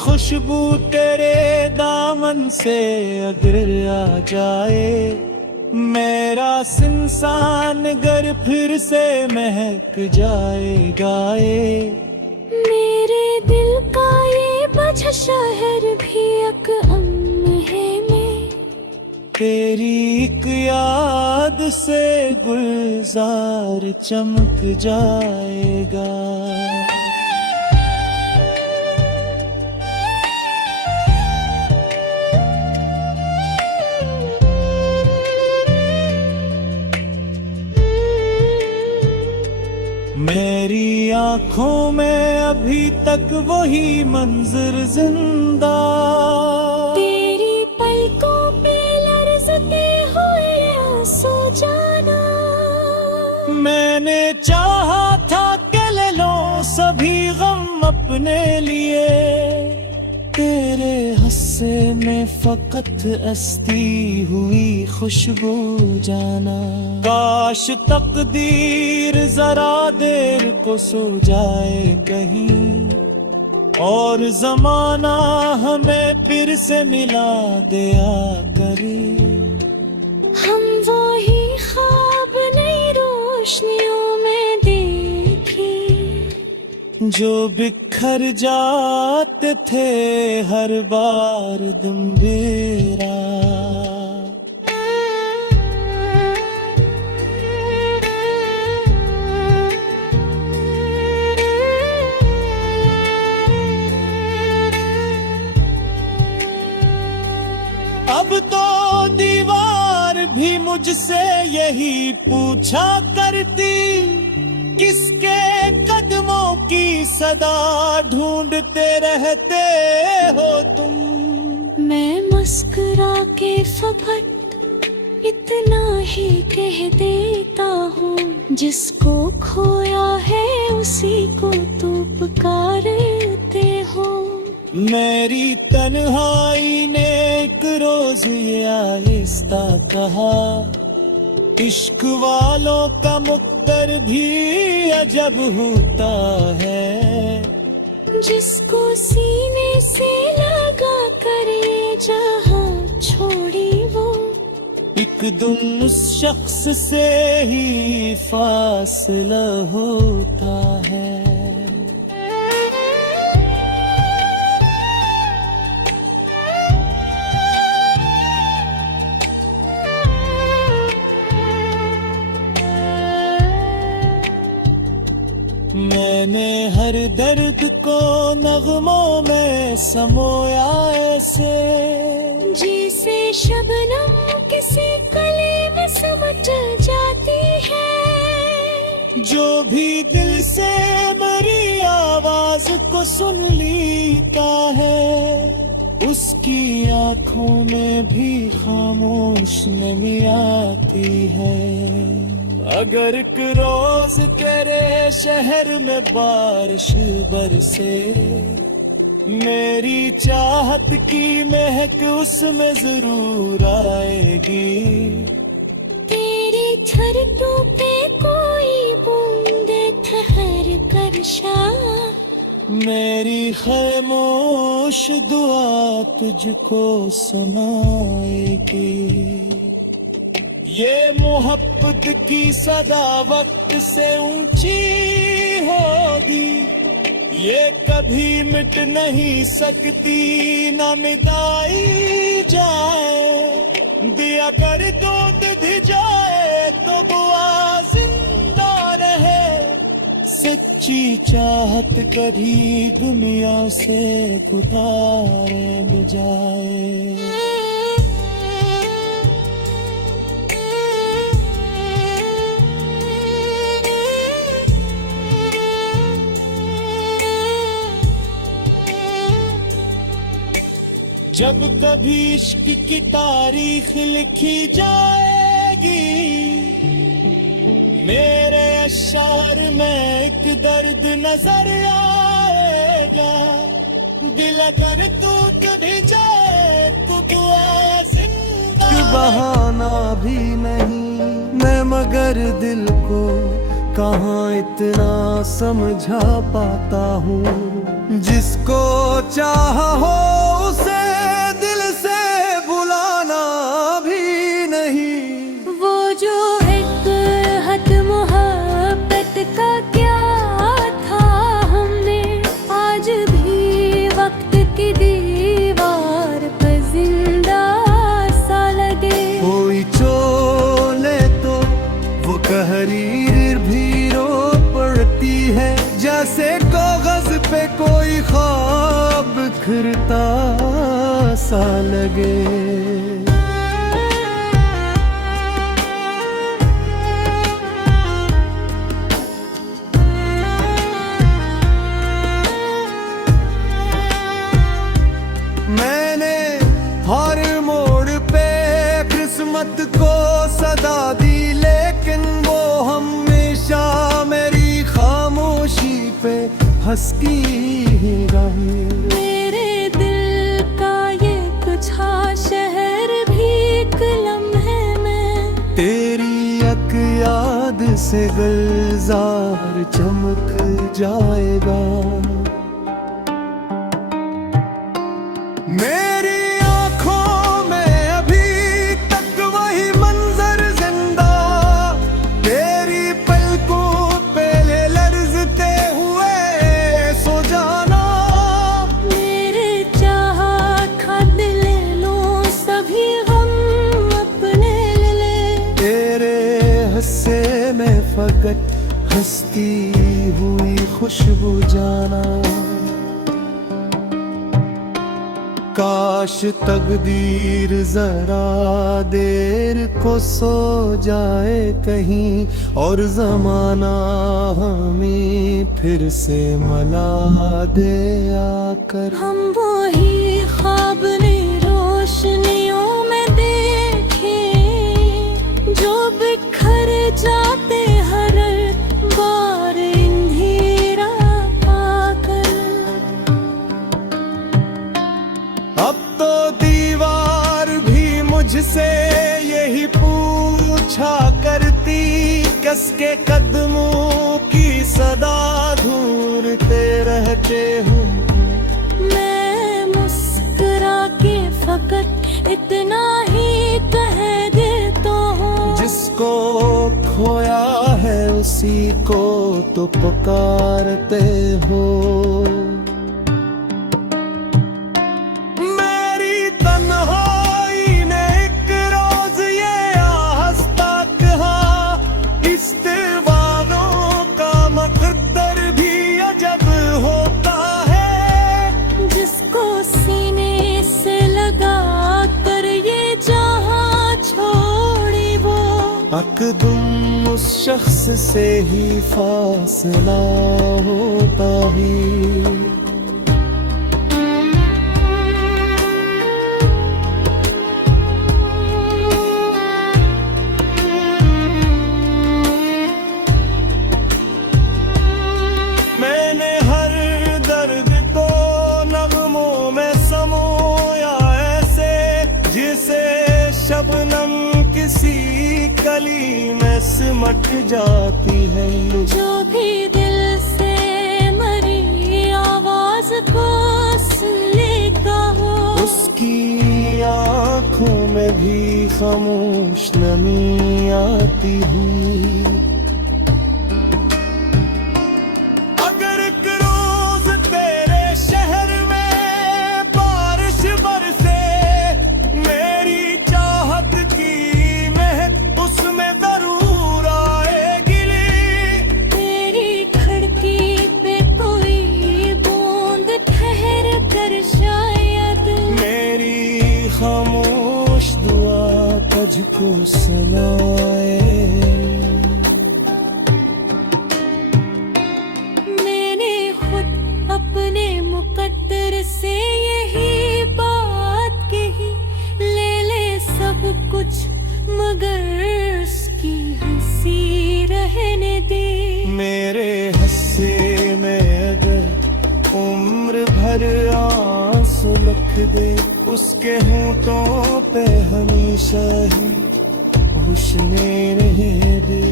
खुशबू तेरे दामन से अगर आ जाए, मेरा इंसान घर फिर से महक जाएगा। मेरे दिल का ये बजा शहर भी एक अम्न है मैं, तेरी एक याद से गुलजार चमक जाएगा। मेरी आँखों में अभी तक वही मंजर जिंदा, तेरी पलकों पे लरजते हुए आंसू जाना। मैंने चाहा था कि ले लो सभी गम अपने लिए, तेरे हस्से में फकत अस्ती हुई खुशबू जाना। काश तकदीर जरा देर को सो जाए कहीं, और जमाना हमें फिर से मिला दिया करे। हम वो ही ख्वाब नई रोशनियों में देखे, जो बिखर जाते थे हर बार दम बेरा। अब तो दीवार भी मुझसे यही पूछा करती, किसके कदमों की सदा ढूंढते रहते हो तुम। मैं मुस्कुरा के फपट इतना ही कह देता हूँ, जिसको खोया है उसी को तू पुकारते हो। मेरी तन्हाई ने एक रोज ये आहिस्ता कहा, इश्क वालों का मुक़द्दर भी अजब होता है। जिसको सीने से लगा करे जहाँ छोड़ी वो, एक दिन उस शख्स से ही फासला होता है। मैंने हर दर्द को नगमों में समोया ऐसे, जिसे शबनम किसी कली में समझ जाती है। जो भी दिल से मेरी आवाज को सुन लेता है, उसकी आंखों में भी खामोश नमी आती है। अगर एक रोज तेरे शहर में बारिश बरसे, मेरी चाहत की महक उसमें जरूर आएगी। तेरी छड़ों पे कोई बूंदे ठहर कर शाह, मेरी खामोश दुआ तुझको सुनाएगी। ये मोहब्बत की सदा वक्त से ऊंची होगी, ये कभी मिट नहीं सकती न मिटाई जाए। दिया कर दूध भी जाए तो बुआ जिंदा रहे, सच्ची चाहत कभी दुनिया से उतारे न जाए। जब कभी इश्क की तारीख लिखी जाएगी, मेरे अशार में एक दर्द नजर आएगा। दिल अगर टूट भी जाए तो दुआ जिंदा। बहाना भी नहीं मैं, मगर दिल को कहाँ इतना समझा पाता हूँ। जिसको चाहा हो उसे दिल से बुलाना भी नहीं। वो जो एक हद मोहब्बत का क्या था हमने, आज भी वक्त की दीवार पर जिंदा सा लगे। कोई चोले तो वो कहरीर भी रो पड़ती है, जैसे कागज पे कोई ख्वाब बिखरता सा लगे। मैंने हर मोड़ पे किस्मत को सदा दी, लेकिन वो हमेशा मेरी खामोशी पे हंस की ही रही। मेरे दिल का ये तुझा शहर भी एक लम्हे में, तेरी एक याद से गुलजार चमक जाएगा। मेरी आंखों में अभी तक वही मंजर जिंदा, तेरी पलकों पे लर्जते हुए सो जाना। मेरे चाहा खाद ले लो सभी गम अपने ले। तेरे हस्से में फकत हंसती हुई खुशबू जाना। काश तकदीर जरा देर को सो जाए कहीं, और जमाना हमें फिर से मला दे आकर। हम वही ख्वाब ने रोशनियों में देखे, जो बिखर जाते हर बार अंधेरा पाकर। अब तो दीवार भी मुझसे यही पूछा करती, किसके कदमों की सदा ढूंढते रहते हूँ। मैं मुस्कुरा के फकत इतना ही कह देता हूँ, जिसको खोया है उसी को तो पुकारते हो। अकदम उस शख्स से ही फासला होता ही। मैंने हर दर्द को नगमों में समोया ऐसे, जिसे शबनम किसी कली में सिमट जाती है। जो भी दिल से मरी आवाज को सुन लेता हो, उसकी आंखों में भी खामोश नमी आती हुई। अगर एक रोज तेरे शहर में बारिश बरसे, मेरी चाहत की महक उसमें जरूर आएगी। तेरी खिड़की पे कोई बूंद ठहर कर शायद मेरी खामोश दुआ तुझको सुनाए। मैंने खुद अपने मुकद्दर से यही बात कही, ले ले सब कुछ मगर उसकी हंसी रहने दे। मेरे हस्से में अगर उम्र भर आंसू लिख दे, उसके होठों पे हमेशा ही हुस्ने रहे दे।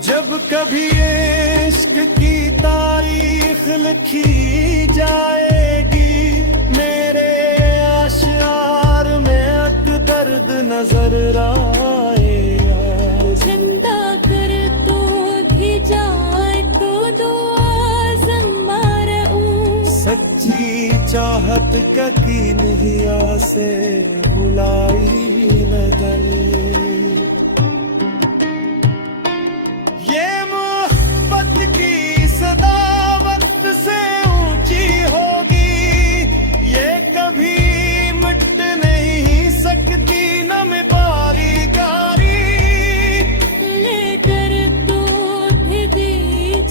जब कभी ये इश्क की तारीख लिखी जाएगी, मेरे आशियार में अक दर्द नजर आएगा। जिंदा कर तू भी जाए तो दुआ ज़मारऊं। सच्ची चाहत की निहिया से बुलाई लगन, ये मोहब्बत की सदा वक्त से ऊंची होगी, ये कभी मिट नहीं सकती न में बारीगारी। लेकर तू भी दी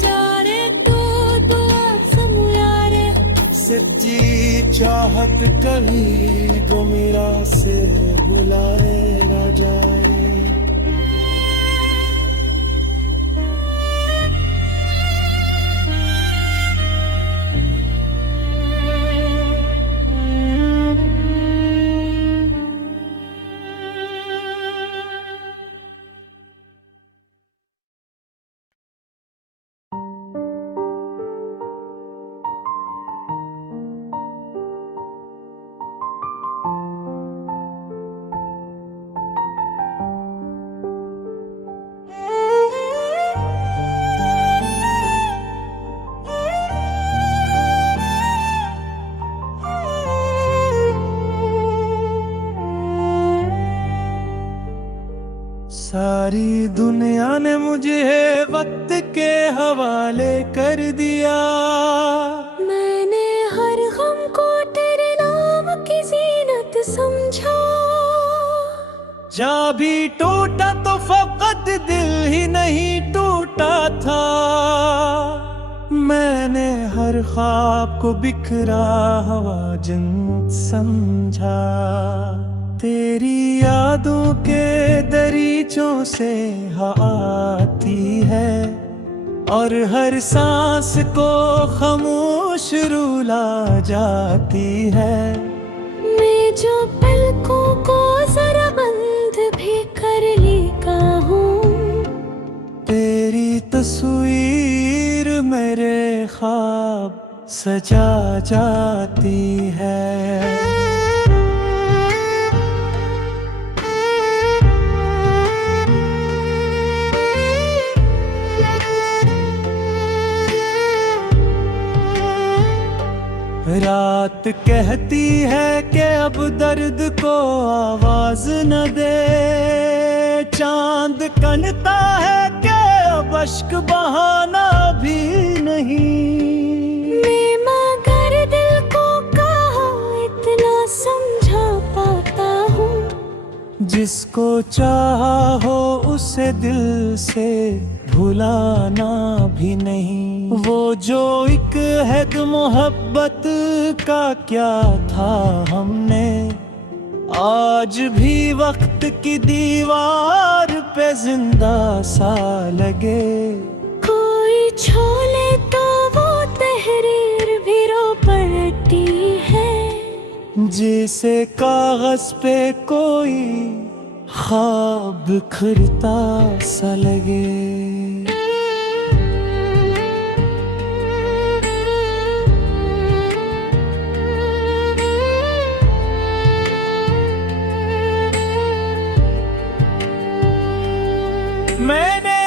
जा रे तू दुआ समुयारे। सच्ची चाहत कभी जो मेरा से बुलाए न जाए। सारी दुनिया ने मुझे वक्त के हवाले कर दिया, मैंने हर गम को तेरे नाम की जीनत समझा। जा भी टूटा तो फकत दिल ही नहीं टूटा था, मैंने हर ख्वाब को बिखरा हवा जन्नत समझा। तेरी यादों के दरीचों से आती है, और हर सांस को खामोश रुला जाती है। मैं जो पलकों को जरा बंद भी कर लेता हूँ, तेरी तस्वीर मेरे ख्वाब सजा जाती है। रात कहती है कि अब दर्द को आवाज न दे, चांद कनता है कि अब अश्क बहाना भी नहीं। मैं मगर दिल को कहा इतना समझा पाता हूँ, जिसको चाहा हो उसे दिल से भुलाना भी नहीं। वो जो एक अहद मोहब्बत का क्या था हमने, आज भी वक्त की दीवार पे जिंदा सा लगे। कोई छोले तो वो तहरीर भी रो पड़ती है, जैसे कागज पे कोई ख्वाब बिखरता सा लगे। मैंने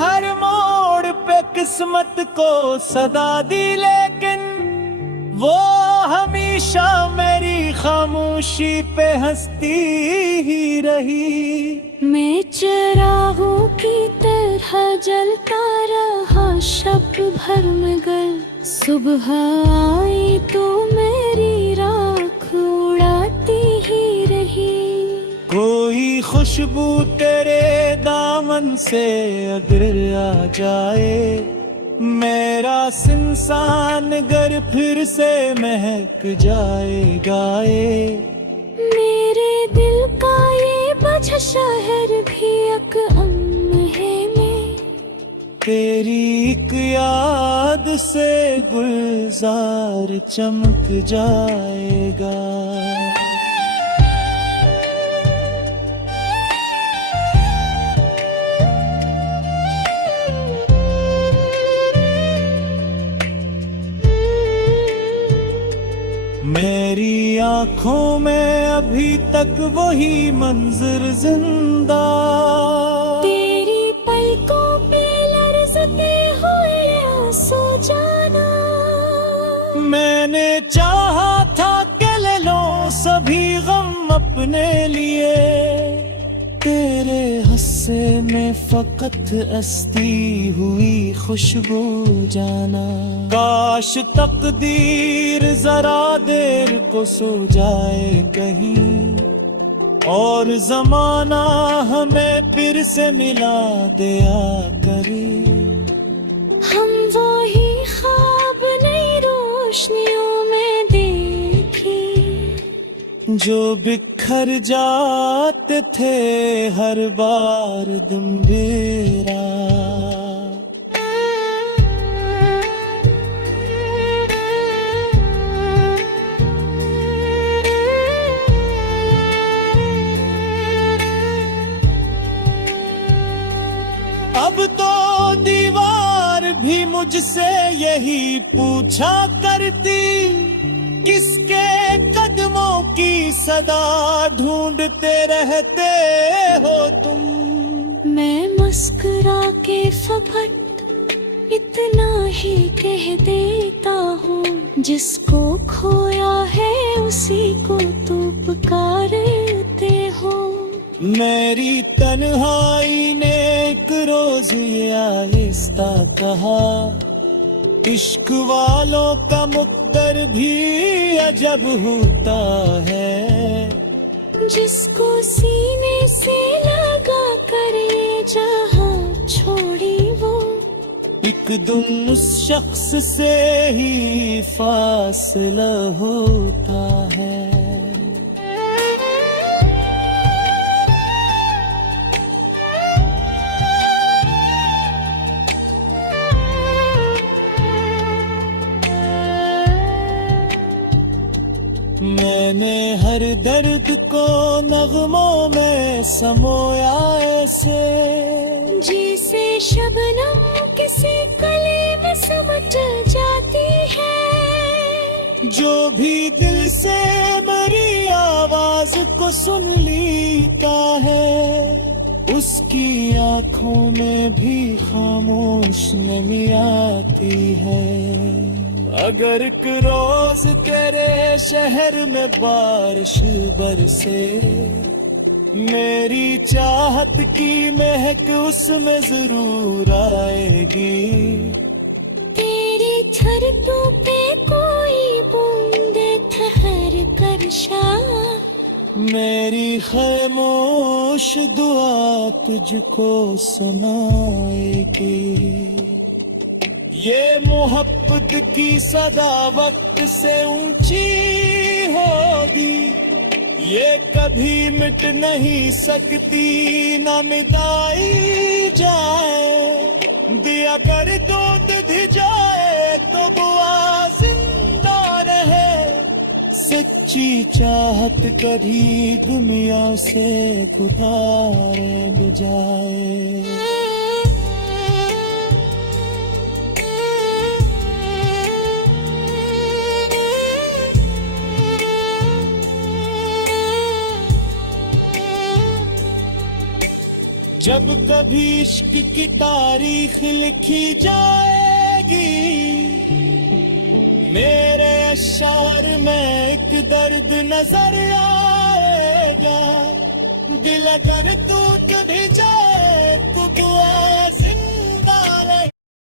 हर मोड़ पे किस्मत को सदा दी, लेकिन वो हमेशा मेरी खामोशी पे हंसती ही रही। मैं चिरागों की तरह जलता रहा शब भर मगर, सुबह आई तो मेरी राख उड़ाती ही रही। कोई खुशबू तेरे दामन से अगर आ जाए, मेरा इंसान घर फिर से महक जाएगा। मेरे दिल का ये बजा शहर भी एक अम्न है मैं, तेरी एक याद से गुलजार चमक जाएगा। आंखों में अभी तक वही मंजर जिंदा। तेरी पलकों पे लरजते हुए आंसू जाना। मैंने चाहा था कि ले लो सभी गम अपने लिए, तेरे हस्से में फकत अस्ती हुई खुशबू जाना। काश तकदीर जरा देर को सो जाए कहीं, और जमाना हमें फिर से मिला दिया करे। हम वो ही ख्वाब नई रोशनियों में देखे, जो बिखर जाते थे हर बार दम बेरा। अब तो दीवार भी मुझसे यही पूछा करती, किसके कदमों की सदा ढूंढते रहते हो तुम। मैं मुस्कुरा के फफट इतना ही कह देता हूँ, जिसको खोया है उसी को तू पुकारते हो। मेरी तन्हाई ने एक रोज ये आहिस्ता कहा, इश्क वालों का मुक़द्दर भी अजब होता है। जिसको सीने से लगा कर ये जहां छोड़ी वो, एक दिन उस शख्स से ही फासला होता है। मैंने हर दर्द को नगमों में समोया ऐसे, जिसे शबनम किसी कली में समझ जाती है। जो भी दिल से मेरी आवाज को सुन लेता है, उसकी आंखों में भी खामोश नमी आती है। अगर एक रोज तेरे शहर में बारिश बरसे, मेरी चाहत की महक उसमें जरूर आएगी। तेरी छड़ों पे कोई बूंदे ठहर कर शाह, मेरी खामोश दुआ तुझको सुनाएगी। ये मोहब्बत की सदा वक्त से ऊंची होगी, ये कभी मिट नहीं सकती न मिटाई जाए। दिया अगर दूध भी जाए तो बुआ जिंदा रहे, सच्ची चाहत कभी दुनिया से गुजारे बजाए। जब कभी इश्क की तारीख लिखी जाएगी, मेरे अशार में एक दर्द नजर आएगा। दिल अगर तू